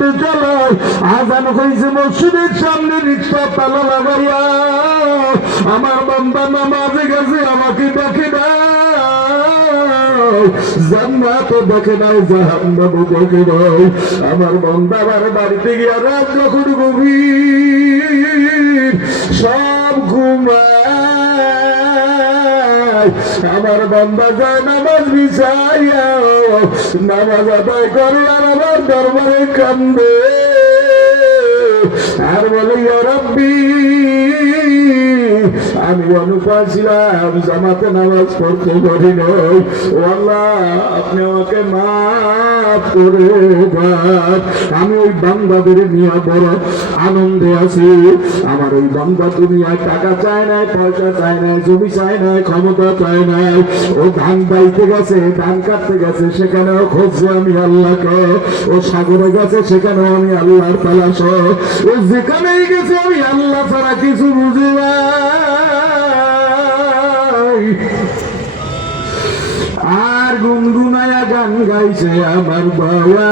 রিক্সাতে চালায়, আজান হয়েছে মসজিদের সামনে রিক্সা তালা লাগাইয়া আমার বান্দা নামাজে গেছে, আমাকে দেখে দাও, জান্নাত দেখে দাও, জাহান্নাম দেখে দাও। আমার বান্দা আমার বাড়িতে গিয়া রাত যখন গভীর সব ঘুমায়, আমার বান্দা যায় নামাজ বিছাইয়া নামাজ আদায় করে আর আমার দরবারে কান্দে আর বলে, ইয়া রাব্বি, আমি অনুপায় ছিলাম, জামাতে নামাজ পড়তে পারি নাই, ও আল্লাহ আপনি আমাকে মাফ করে দেন। আমি ওই বান্দাদের নিয়ে বড় আনন্দে আছি। আমার ওই বান্দা দুনিয়ায় টাকা চায় নাই, পয়সা চায় নাই, জমি চায় নাই, ক্ষমতা চায় নাই। ও ধান বাইতে গেছে, ধান কাটতে গেছে, সেখানেও খুঁজছে আমি আল্লাহকে। ও সাগরে গেছে, সেখানেও আমি আল্লাহর তালাশ। ও যেখানেই গেছে আমি আল্লাহ ছাড়া কিছু বুঝি না। আর গুনগুনায়া গান গাইছে আমার বাবা।